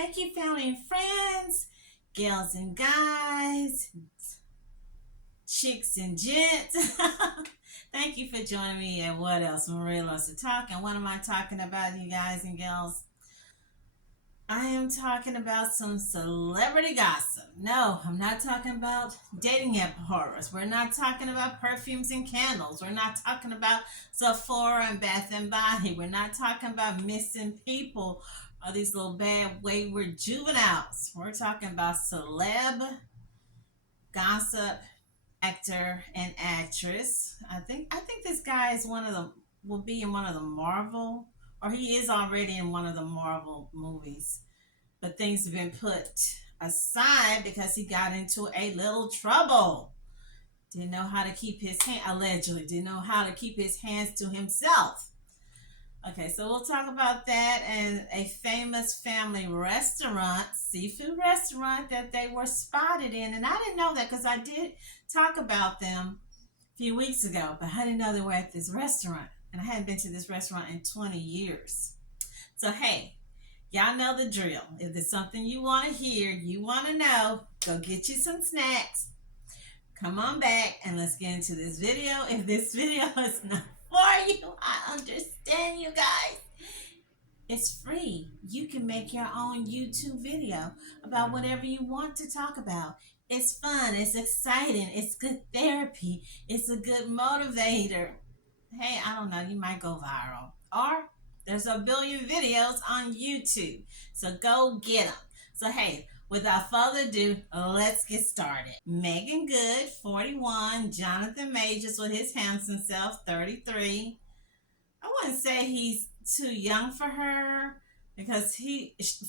Thank you, family and friends, gals and guys, chicks and gents. Thank you for joining me. And what else? Maria loves to talk. And what am I talking about, you guys and gals? I am talking about some celebrity gossip. No, I'm not talking about dating app horrors. We're not talking about perfumes and candles. We're not talking about Sephora and Bath and Body. We're not talking about missing people or these little bad wayward juveniles. We're talking about celeb gossip, actor and actress. I think this guy is one of the will be in one of the Marvel, or he is already in one of the Marvel movies, but things have been put aside because he got into a little trouble. Didn't know how to keep his hand, allegedly, didn't know how to keep his hands to himself. Okay, so we'll talk about that and a famous family restaurant, seafood restaurant that they were spotted in. And I didn't know that because I did talk about them a few weeks ago, but I didn't know they were at this restaurant. And I hadn't been to this restaurant in 20 years. So, hey, y'all know the drill. If there's something you want to hear, you want to know, go get you some snacks. Come on back and let's get into this video. If this video is not for you, I understand, you guys. It's free. You can make your own YouTube video about whatever you want to talk about. It's fun, it's exciting, it's good therapy, it's a good motivator. Hey, I don't know, you might go viral. Or there's a billion videos on YouTube. So go get them. So, hey, without further ado, let's get started. Meagan Good, 41, Jonathan Majors with his handsome self, 33. I wouldn't say he's too young for her because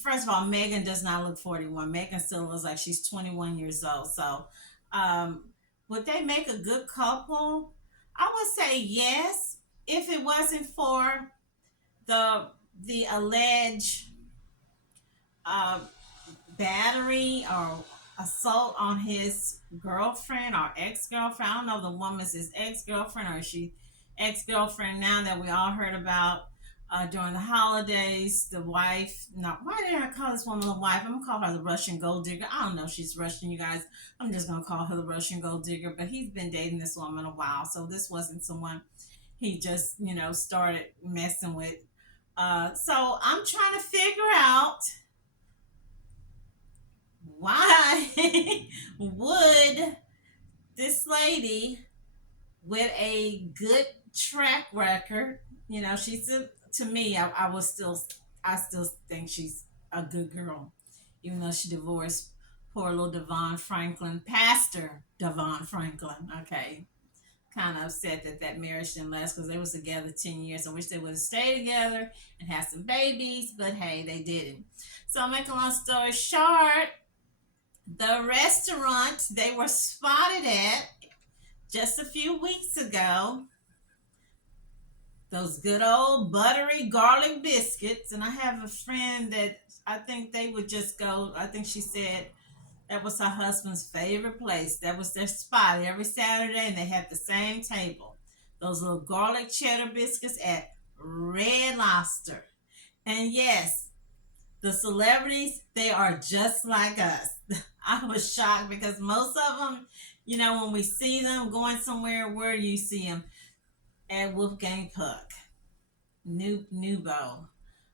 first of all, Meagan does not look 41. Meagan still looks like she's 21 years old. So, would they make a good couple? I would say yes, if it wasn't for the alleged uh, battery or assault on his girlfriend or ex-girlfriend. I don't know if the woman's his ex-girlfriend or is she ex-girlfriend now that we all heard about during the holidays. The wife, no, why did I call this woman the wife? I'm gonna call her the Russian gold digger. I don't know if she's Russian, you guys. I'm just gonna call her the Russian gold digger, but he's been dating this woman a while, so this wasn't someone he just, started messing with. So I'm trying to figure out why would this lady with a good track record, to me, I still think she's a good girl, even though she divorced poor little Devon Franklin, Pastor Devon Franklin. Okay, kind of upset that marriage didn't last because they was together 10 years. I wish they would have stayed together and had some babies, but hey, they didn't. So, make a long story short, the restaurant they were spotted at just a few weeks ago, those good old buttery garlic biscuits. And I have a friend that I think they would just go, I think she said that was her husband's favorite place. That was their spot every Saturday, and they had the same table. Those little garlic cheddar biscuits at Red Lobster. And yes, the celebrities, they are just like us. I was shocked because most of them, when we see them going somewhere, where do you see them? At Wolfgang Puck, Nubo,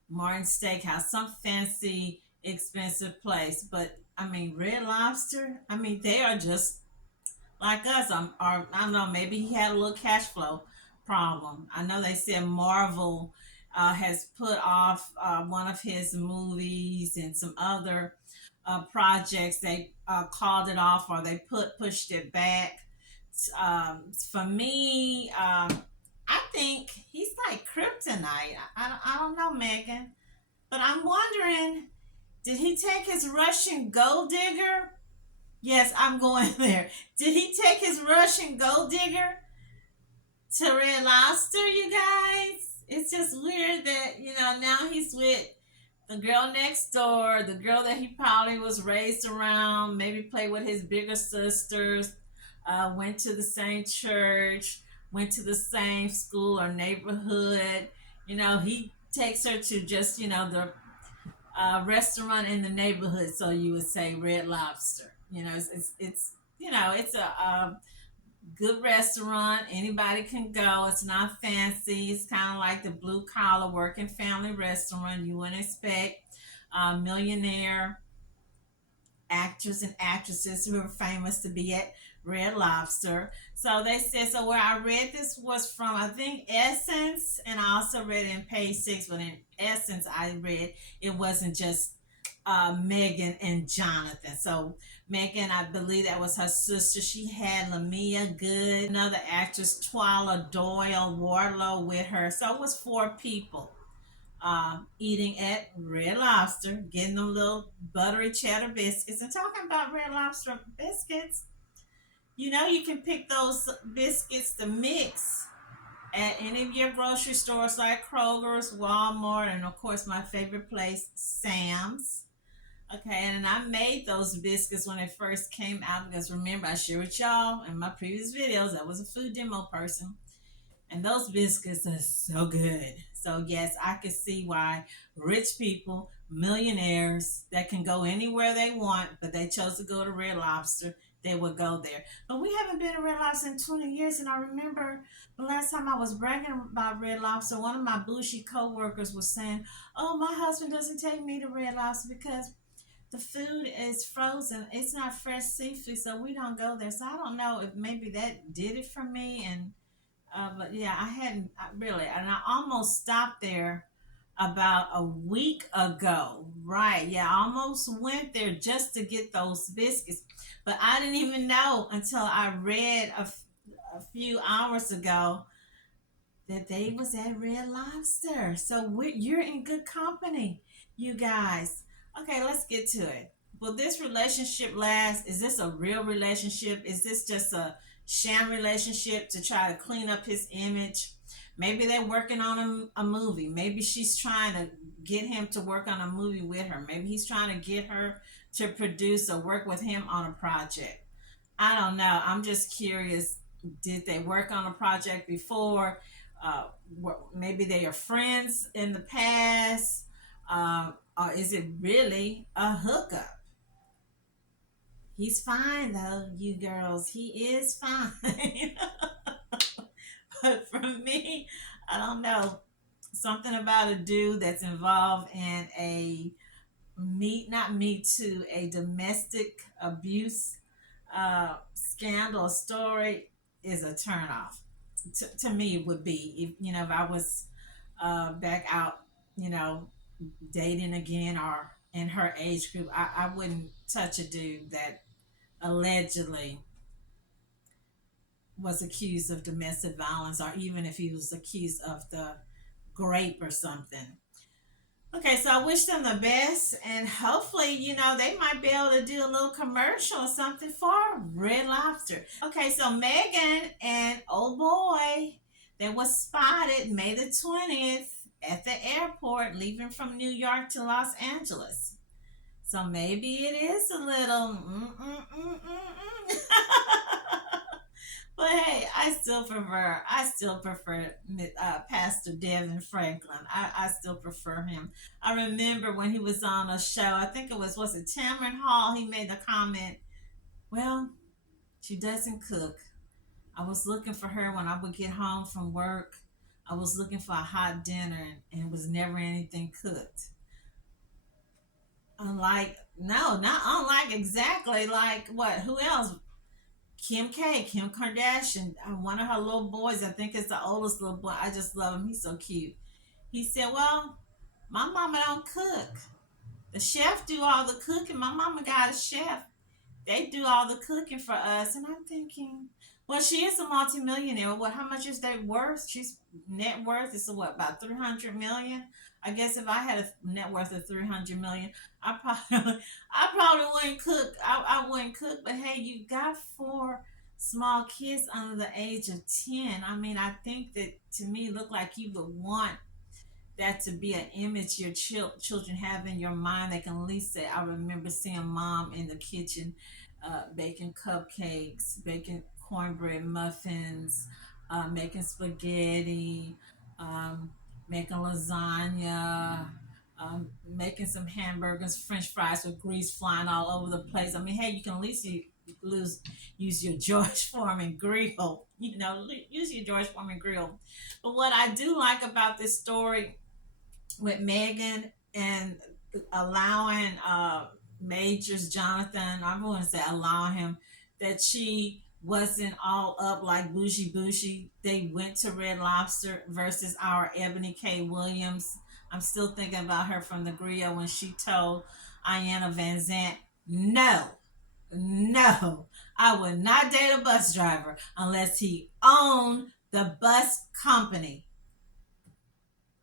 Martin Steakhouse, some fancy, expensive place. But I mean, Red Lobster, I mean, they are just like us. Or I don't know, maybe he had a little cash flow problem. I know they said Marvel has put off one of his movies and some other projects. They called it off or they pushed it back. For me, I think he's like kryptonite. I don't know, Megan, but I'm wondering, did he take his Russian gold digger? Yes, I'm going there. Did he take his Russian gold digger to Red Lobster, you guys? It's just weird that, now he's with the girl next door, the girl that he probably was raised around, maybe played with his bigger sisters, went to the same church, went to the same school or neighborhood. He takes her to just, the restaurant in the neighborhood, so you would say Red Lobster. It's it's a good restaurant. Anybody can go. It's not fancy. It's kind of like the blue collar working family restaurant you wouldn't expect. Millionaire actors and actresses who are famous to be at Red Lobster. So they said, so where I read this was from, I think, Essence, and I also read it in page six, but in Essence, I read it wasn't just Meagan and Jonathan. So Meagan, I believe that was her sister. She had Lamia Good, another actress, Twyla Doyle Wardlow with her. So it was four people eating at Red Lobster, getting them little buttery cheddar biscuits. And talking about Red Lobster biscuits, you can pick those biscuits to mix at any of your grocery stores like Kroger's, Walmart, and of course my favorite place, Sam's. Okay, and I made those biscuits when they first came out because remember I shared with y'all in my previous videos I was a food demo person. And those biscuits are so good. So yes, I can see why rich people, millionaires that can go anywhere they want, but they chose to go to Red Lobster, they would go there. But we haven't been to Red Lobster in 20 years, and I remember the last time I was bragging about Red Lobster, one of my bougie coworkers was saying, "Oh, my husband doesn't take me to Red Lobster because the food is frozen. It's not fresh seafood, so we don't go there." So I don't know if maybe that did it for me, and but yeah, I hadn't really, and I almost stopped there about a week ago. Right? Yeah, I almost went there just to get those biscuits, but I didn't even know until I read a few hours ago that they was at Red Lobster. So you're in good company, you guys. Okay, let's get to it. Will this relationship last? Is this a real relationship? Is this just a sham relationship to try to clean up his image? Maybe they're working on a movie. Maybe she's trying to get him to work on a movie with her. Maybe he's trying to get her to produce or work with him on a project. I don't know. I'm just curious. Did they work on a project before? Maybe they are friends in the past. Or is it really a hookup? He's fine though, you girls. He is fine. But for me, I don't know. Something about a dude that's involved in a not me too, a domestic abuse scandal story is a turnoff. To me, it would be if I was back out, you know, dating again or in her age group, I wouldn't touch a dude that allegedly was accused of domestic violence, or even if he was accused of the grape or something. Okay, so I wish them the best, and hopefully, they might be able to do a little commercial or something for Red Lobster. Okay, so Megan and old boy, they was spotted May the 20th at the airport, leaving from New York to Los Angeles. So maybe it is a little. But hey, I still prefer Pastor Devin Franklin. I still prefer him. I remember when he was on a show, I think was it Tamron Hall, he made the comment, well, she doesn't cook. I was looking for her when I would get home from work. I was looking for a hot dinner, and it was never anything cooked. Unlike, no, not unlike, exactly like what? Who else? Kim Kardashian, one of her little boys, I think it's the oldest little boy. I just love him. He's so cute. He said, "Well, my mama don't cook. The chef do all the cooking. My mama got a chef. They do all the cooking for us." And I'm thinking, well, she is a multimillionaire. What? How much is their worth? She's net worth is what, about 300 million. I guess if I had a net worth of 300 million, I probably I probably wouldn't cook. I wouldn't cook. But hey, you got four small kids under the age of 10. I mean, I think that to me look like you would want that to be an image your children have in your mind. They can at least say, I remember seeing mom in the kitchen baking cupcakes, baking cornbread muffins, making spaghetti, um, making lasagna, making some hamburgers, French fries with grease flying all over the place. I mean, hey, you can at least use your George Foreman grill. Use your George Foreman grill. But what I do like about this story with Megan and allowing Majors Jonathan, I'm going to say allowing him, that she wasn't all up like Bougie Bougie. They went to Red Lobster versus our Ebony K. Williams. I'm still thinking about her from the grill when she told Ayanna Van Zant, no, no, I would not date a bus driver unless he owned the bus company.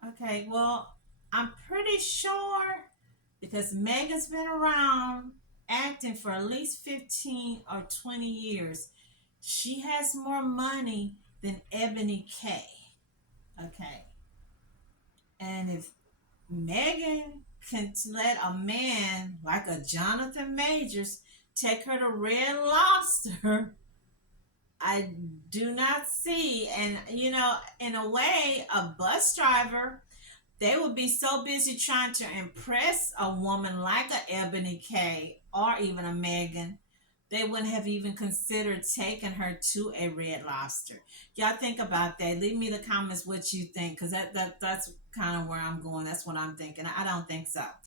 Okay, well, I'm pretty sure because Megan's been around acting for at least 15 or 20 years. She has more money than Ebony K. Okay. And if Megan can let a man like a Jonathan Majors take her to Red Lobster, I do not see. And, in a way, a bus driver, they would be so busy trying to impress a woman like a Ebony K or even a Megan, they wouldn't have even considered taking her to a Red Lobster. Y'all think about that. Leave me the comments what you think, because that's kind of where I'm going. That's what I'm thinking. I don't think so.